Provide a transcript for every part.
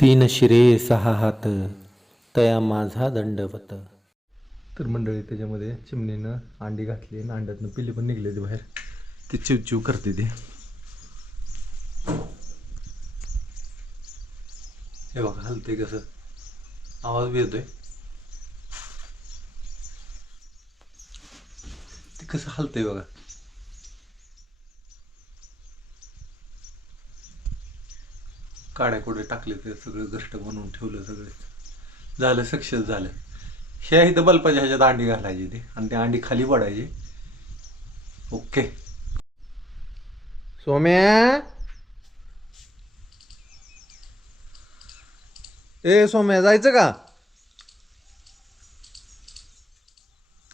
तीन शिरे सहा हात तया माझा दंडवत. तर मंडळी त्याच्यामध्ये चिमणीनं अंडी घातली आणि अंड्यातनं पिल्ली पण निघले ते बाहेर. ती चिवचिव करते ते. हे बघा हलते कसं. आवाज बी येतोय. ते कसं हलतंय बघा. काड्या कुडे टाकले ते सगळं घष्ट बनवून ठेवलं सगळे. झालं सक्सेस झालं. ह्या इथं बल्पाच्या ह्याच्यात अंडी घालायची ते आणि ते अंडी खाली पडायची. ओके. सोम्या? ए सोम्या जायचं का?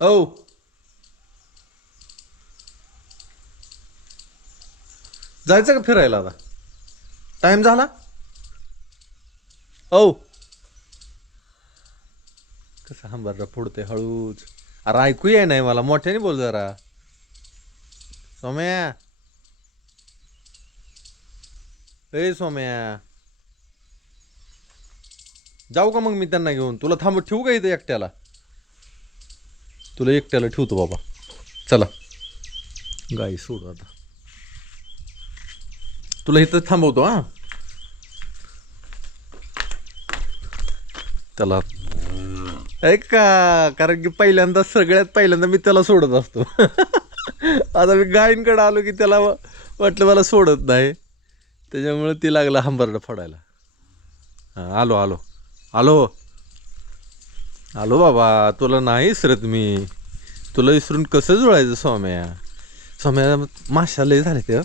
औ. जायचं का फिरायला आता? टाइम झाला? औ. कसं हंबरला फोडते हळूच. अरे ऐकू ये नाही मला मोठ्याने बोल जरा. सोम्या. ए सोम्या. जाऊ का मग मी त्यांना घेऊन? तुला थांबत ठेवू का इथं एकट्याला? तुला एकट्याला ठेवतो बाबा. चला. गाई सोड आता. तुला इथं थांबवतो हा? त्याला ऐक का? कारण की पहिल्यांदा सगळ्यात पहिल्यांदा मी त्याला सोडत असतो. आता मी गायींकडे आलो की त्याला वाटलं मला सोडत नाही. त्याच्यामुळे ती लागला हंबरडं फोडायला. हां आलो आलो. आलो. आलो बाबा तुला नाही विसरत मी. तुला विसरून कसं जुळायचं स्वाम्या स्वाम्या माशा लय झाले ते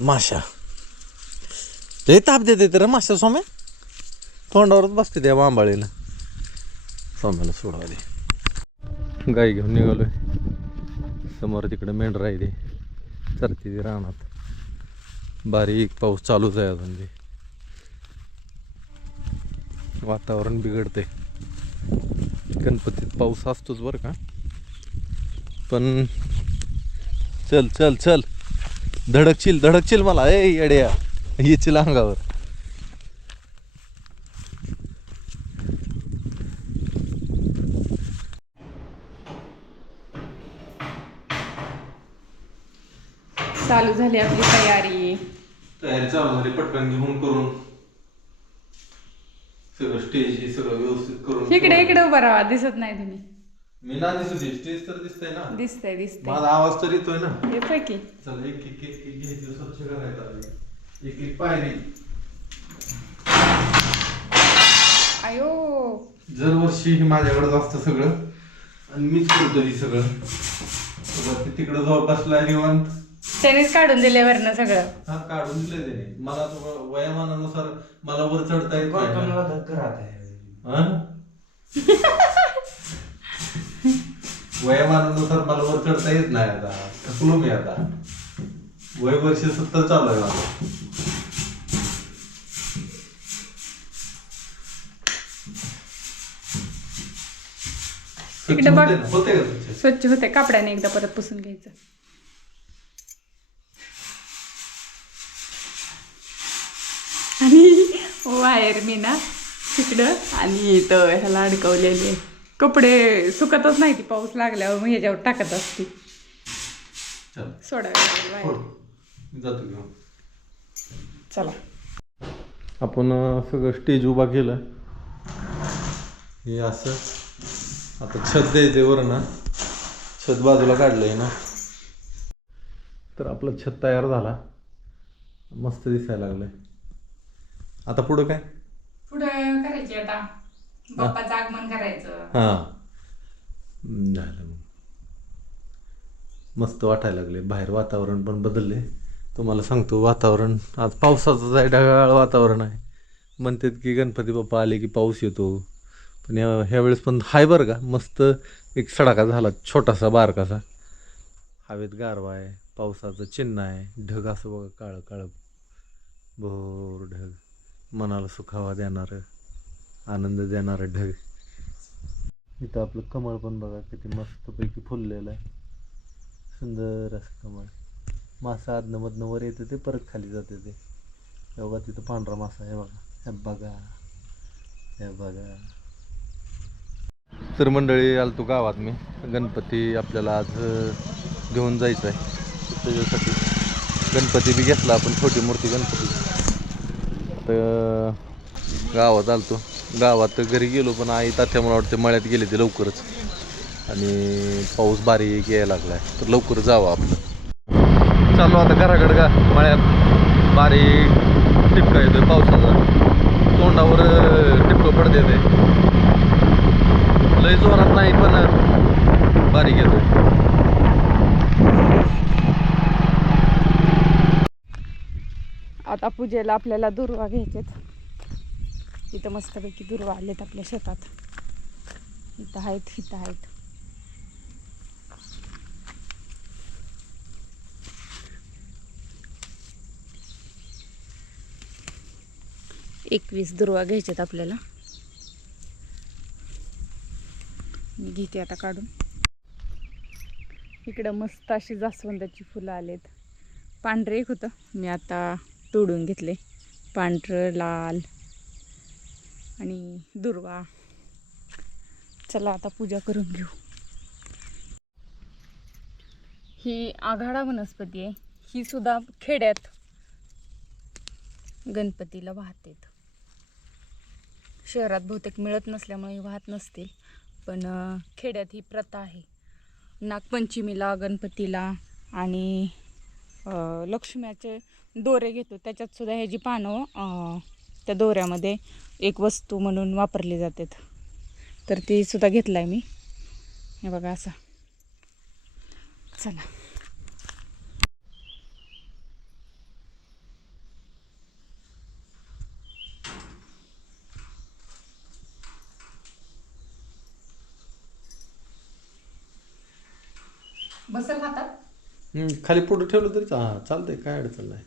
माशा लय ताप देते तर माशा स्वाम्या तोंडावरच बसते त्या बांबाळीला सोम्याला सोडवाली गाई घेऊन निघालोय. समोर तिकडे मेंढ राहिली चरते ती रानात. बारीक पाऊस चालूच आहे अजून ते वातावरण बिघडते गणपतीत पाऊस असतोच बरं का. पण चल चल चल. धडकशील धडकशील मला. ए येड्या. येचील अंगावर चालू झाली आपली तयारी तयारी पटकन घेऊन करून सगळं स्टेज हे सगळं व्यवस्थित करून इकडे इकडे उभा राहा दिसत नाही तुम्ही. मी ना दिसू दे स्टेज तर दिसतंय ना. दिसतंय दिसतंय. माझा आवाज तर येतोय ना. येतोय की. चल एक एक एक एक घ्यायचं स्वच्छ करायचं आधी. एक एक पायरी. आयो दरवर्षी हे माझ्याकडेच असतं सगळं. आणि मीच करतो हे सगळं. सगळं ते तिकडं जाऊ बसलाय निवांत. त्यानेच काढून दिले वरनं सगळं. हा काढून दिले त्याने. मला तो वयामानानुसार मला वर चढता येत नाही ना. हा? वयामानानुसार मला वर चढता येत नाही आता. थकलो मी आता. वय वर्ष सत्तर चालू आहे माझं. स्वच्छ इकडे बघ. होते ना? होते का स्वच्छ स्वच्छ होते कापड्याने एकदा परत पुसून घ्यायचं. आणि वायर मी ना तिकडं आणि इथं ह्याला अडकवलेले कपडे सुकतच नाही ती पाऊस लागल्यावर मग ह्याच्यावर टाकत असते. चल. सोडावे वायर फोड. मी जातो घेऊन. चला. आपण सगळं स्टेज उभा केलं. हे असं. आता छत द्यायचे वर ना छत बाजूला काढलंय ना. तर आपलं छत तयार झाला. मस्त दिसायला लागलंय. आता पुढं काय? पुढं करायची आता. बाप्पाचं आगमन करायचं. हां. झालं मग. मस्त वाटायला लागले बाहेर वातावरण पण बदलले तुम्हाला सांगतो वातावरण आज पावसाचं आहे ढगाळ वातावरण आहे. म्हणतात की गणपती बाप्पा आले की पाऊस येतो. पण या ह्यावेळेस पण हाय बरं का. मस्त एक सडाका झाला छोटासा बारकासा. हवेत गारवा आहे पावसाचं चिन्ह आहे. ढग असं बघा काळं काळं. भोर ढग. मनाला सुखावा देणारं आनंद देणारं ढग. इथं आपलं कमळ पण बघा किती मस्तपैकी फुललेलं आहे. सुंदर असं कमळ. मासा आदनमधनं वर येते ते परत खाली जाते ते. बघा तिथं पांढरा मासा आहे बघा. हे बघा. हे बघा. तर मंडळी आलतो गावात मी. गणपती आपल्याला आज घेऊन जायचं आहे त्याच्यासाठी गणपती बी घेतला आपण छोटी मूर्ती गणपती. तर गावात आलतो. गावात घरी गेलो पण आई तात्या मला वाटते मळ्यात गेले ते लवकरच. आणि पाऊस बारीक यायला लागलाय तर लवकर जावं आपलं चाललो आता घराकडे का मळ्यात. बारीक टिपका येतोय पावसाचा. तोंडावर टिपकं पडते ते. लय जोरात नाही पण बारीक येतोय. आता पूजेला आपल्याला दुर्वा घ्यायचेत. इथं मस्तपैकी दुर्वा आलेत आपल्या शेतात. इथं आहेत इथं आहेत. एकवीस दुर्वा घ्यायच्यात आपल्याला. मी घेते आता काढून. इकडं मस्त अशी जास्वंदाची फुलं आलेत. पांढरे एक होतं. मी आता तोडून घेतले. पांढरं लाल आणि दुर्वा. चला आता पूजा करून घेऊ. ही आघाडा वनस्पती आहे. ही सुद्धा खेड्यात गणपतीला वाहतेत. शहरात बहुतेक मिळत नसल्यामुळे वाहत नसतील पण खेड्यात ही प्रथा आहे. नागपंचमीला गणपतीला आणि लक्ष्म्याचे दोरे घेतो. त्याच्यात सुद्धा ह्याची पानं त्या दोऱ्यामध्ये एक वस्तू म्हणून वापरली जातात. तर ती सुद्धा घेतला आहे मी. हे बघा असा. चला. खाली पुढं ठेवलं तरी चा- चालतंय काय अडचण नाही.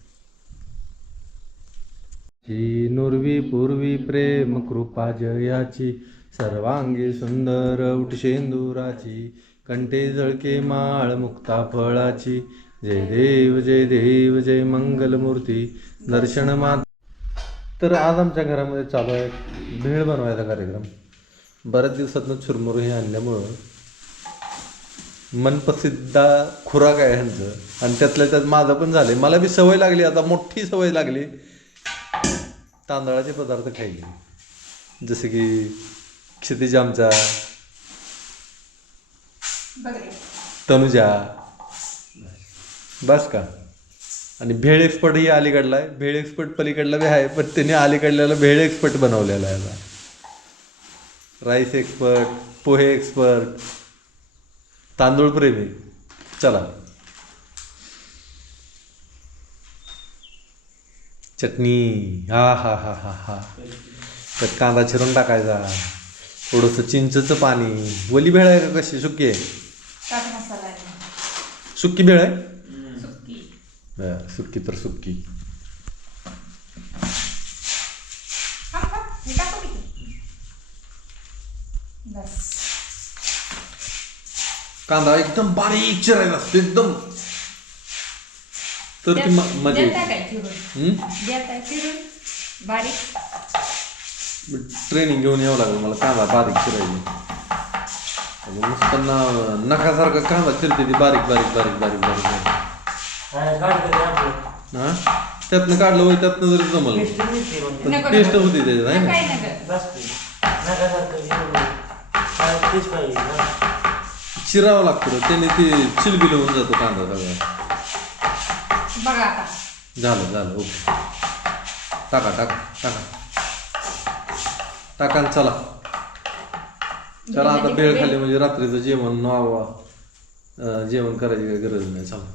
जी नुरवी पूर्वी प्रेम कृपा जयाची सर्वांगी सुंदर उठशेंदुराची कंठे जळके माळ मुक्ता फळाची जय देव जय देव जय मंगलमूर्ती दर्शन मात तर आज आमच्या घरामध्ये चालू आहे भेळ बनवायचा कार्यक्रम. बऱ्याच दिवसातनं चुरमुर हे आणल्यामुळं मनप्रसिद्ध खुराक आहे ह्यांचं. आणि त्यातल्या त्यात माझं पण झाले मला बी सवय लागली आता मोठी सवय लागली. तांदळाचे पदार्थ खायचे जसे की क्षितिज आमचा तनुजा. बस का? आणि भेळ एक्सपर्ट ही अलीकडला आहे. भेळ एक्सपर्ट पलीकडला बी आहे पण त्यांनी अलीकडल्याला भेळ एक्सपर्ट बनवलेला आहे राईस एक्सपर्ट पोहे एक्सपर्ट तांदूळ प्रेमी. चला. चटणी. हा हा हा हा हा. त्यात कांदा चिरून टाकायचा. थोडंसं चिंचचं पाणी. वली भेळ आहे का कशी? सुकी आहे? सुक्की भेळ आहे? सुक्की तर सुक्की बस कांदा एकदम बारीक चिरायला असतो एकदम तर ती म- मजा येते हम्म? बारीक ट्रेनिंग घेऊन यावं लागलं मला कांदा बारीक चिरायची अगं नुसतं ना- नखासारखं कांदा चिरते ती बारीक बारीक बारीक बारीक बारीक बारीक हा त्यातनं काढलं होय त्यातनं जरी जमलं नको, टेस्ट. होती त्याच्यात आहे ना काय नगर चिरावं लागतं. त्याने ते चिलबिल होऊन जातो कांदा सगळा. बघा आता. झालं झालं. ओके. टाका टाका टाका. टाका आणि चला. चला आता बेळ खाली म्हणजे रात्रीचं जेवण नावा जेवण करायची काही गरज नाही. चला.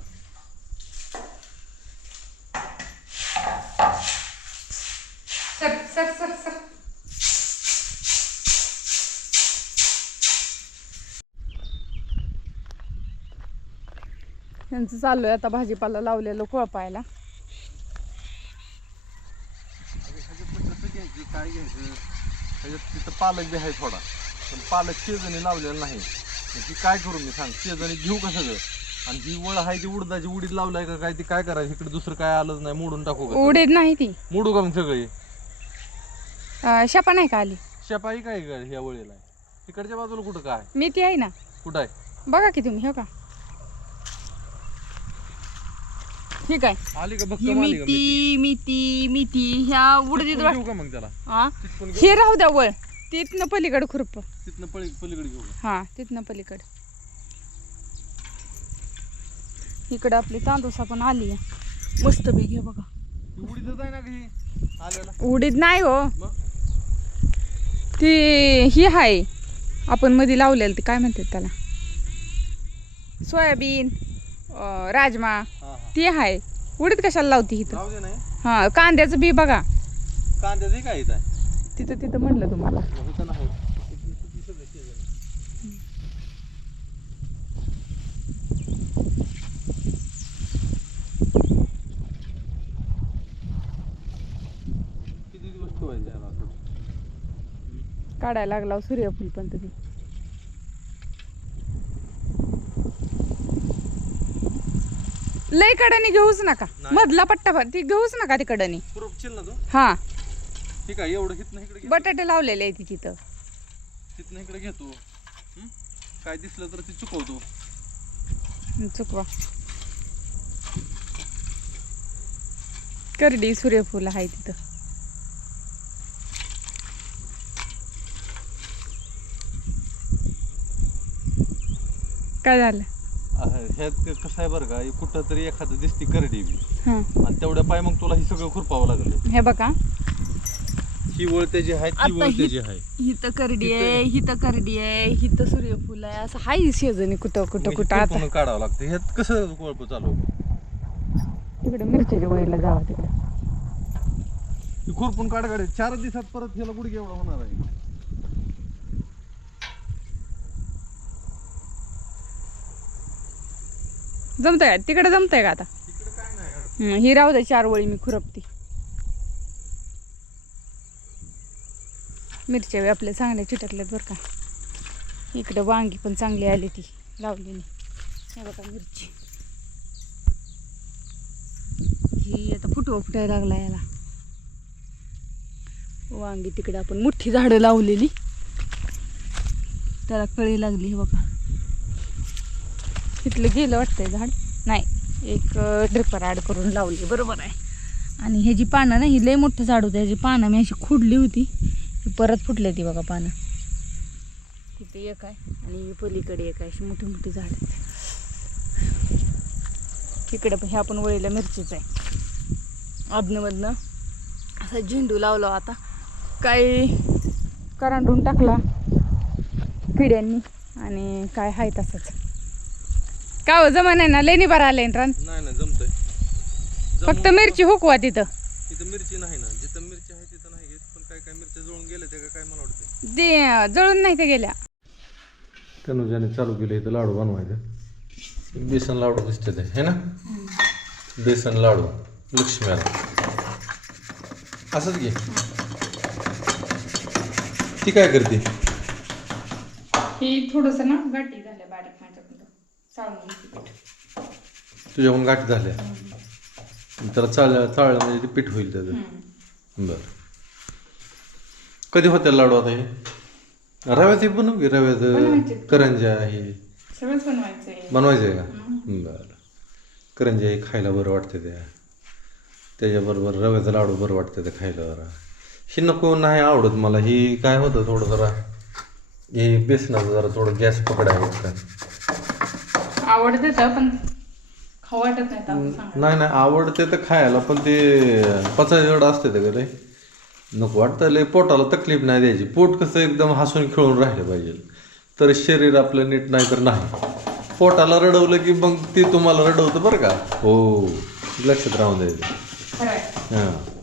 यांचं चालू आहे आता भाजीपाला लावलेलं कोळपायला काय घ्यायचं? त्याच्यात तिथं पालक बी आहे थोडा पण पालक शेजणी लावलेला नाही. ती काय करू मी सांग? शेजणी घेऊ का सगळं? आणि ही वळ आहे ती उडदाची उडीद लावलाय का काय ती काय करायचं? इकडे दुसरं काय आलंच नाही मोडून टाकू का? उडीद नाही ती. मोडू का मग सगळे? अं, शापा नाही का आली? शपाई काय ग ह्या वळीला? इकडच्या बाजूला कुठं काय? मी ती आहे ना. कुठं आहे? बघा की तुम्ही हो का? ठीक आहे आली का? ही भक्कम आली का मिती मिती? मिती ह्या उडदीत तिथून घेऊ का मग त्याला? हा? तिथून घेऊ? हे राहू द्या वळ. तिथनं पलीकडे खुरप. तिथनं पळी पलीकडे घेऊ का? हा तिथनं पलीकडे. इकडं आपली तांदूसा पण आली आहे. मस्त बी घे बघा. ही उडीतच आहे ना ग ही? आलेला उडीद नाही हो. मग? ती ही आहे. आपण मध्ये लावलेलं ते काय म्हणतात त्याला? सोयाबीन अं, राजमा. ती आहे उडीद कशाला लावती इथं? नाही हा. कांद्याचं बी बघा. कांद्याचं काय इथं आहे? तिथं तिथं म्हणलं तुम्हाला. किती दिवस ठेवायचं याला असं? काढायला लागला हो सूर्यफूल पण तुम्ही लय कडनी घेऊच नका. नाही. मधला पट्टा भर- ती घेऊच नका ती कडनी खुरपशील ना तू? हा. ठीक आहे एवढं हिथनं इकडे घे. बटाटे लावलेले आहे ती तिथं हिथनं इकडे घेतो. हं? काय दिसलं तर ते चुकवतो. चुकवा. करडी सूर्यफूल आहे तिथं. काय झालं? ह्यात कसं आहे बरं का हे कुठं तरी एखादं दिसती करडी बी. हां. आणि तेवढ्या पाय मग तुला ही सगळं खुरपावं लागलं. हे बघा. ही वळ त्याची आहे ती आता वळ ही- त्याची आहे. हिथं करडी आहे हिथं करडी आहे हिथं सूर्यफूल आहे असं हाय शेजणी कुठं कुठं कुठं आता. काढावं लागतं. ह्यात कसं कोळप चालू तिकडे मिरच्याच्या वळीला जावा तिकडे. ही खुरपून काढ काढ चार दिवसात परत ह्याला गुडघे एवढा होणार आहे. जमतंय का? तिकडे जमतंय का आता? हं, ही राहू दे चार वळी मी खुरपती. मिरच्या बी आपल्या चांगल्या चिटकल्यात बरं का. इकडे वांगी पण चांगली आली ती लावलेली हे बघा मिरची. ही आता फुटवा फुटायला लागला याला. वांगी तिकडे आपण मोठी झाडं लावलेली. त्याला कळी लागली हे बघा. तिथलं गेलं वाटतंय झाड. नाही एक ड्रिपर ॲड करून लावली. बरोबर आहे. आणि ह्याची पानं ना ही लय मोठं झाड होतं. ह्याची पानं मी अशी खुडली होती. ही परत फुटली ती बघा पानं. तिथे एक आहे आणि पलीकडे एक आहे. अशी मोठी मोठी झाड आहेत. पण ह्या पण वळीला मिरचीच आहे. अधनमधनं असा झेंडू लावला आता काही करांडून टाकला किड्यांनी आणि काय आहे तसंच का हो जमा नाही ना लय निभार आले रान. नाही नाही जमतंय. फक्त मिरची हुकवा तिथं. तिथं मिरची नाही ना. जिथं मिरची आहे तिथं नाही घेत पण काय काय मिरच्या जळून गेल्या त्या का काय मला वाटतं ते जळून नाही ते गेल्या. तनुजाने चालू केलं इथं लाडू बनवायचं. बेसन लाडू दिसते ते है ना? बेसन लाडू लक्ष्म्याला असंच घे. ती काय करते? ही थोडस ना गाठी झाल्या बारीक. पीठ. तुझ्याकडून गाठी झाल्या. त्याला चाळ चाळ म्हणजे ते पीठ होईल त्याचं. बरं. कधी होत्या लाडू आता हे? रव्याचे बनवू की. रव्याचं करंजा हे? सगळंच बनवायचंय बनवायचं आहे का बरं. करंजी हे खायला बरं वाटते त्या. त्याच्याबरोबर रव्याचं लाडू बरं वाटतं ते खायला जरा. ही नको नाही आवडत मला. ही काय होतं थोडं जरा? हे बेसनाचं जरा थोडं गॅस पकडायला आवडते तर पण खाऊ वाटत नाही तर सांगा. नाही नाही आवडते तर खायला पण ते पचायचं एवढं असते ते का नको वाटतं लय पोटाला तकलीफ नाही द्यायची. पोट कसं एकदम हसून खेळून राहिलं पाहिजे. तर शरीर आपलं नीट नाही तर नाही. पोटाला रडवलं की मग ते तुम्हाला रडवतं बरं का? हो लक्षात राहून द्यायचं. हां.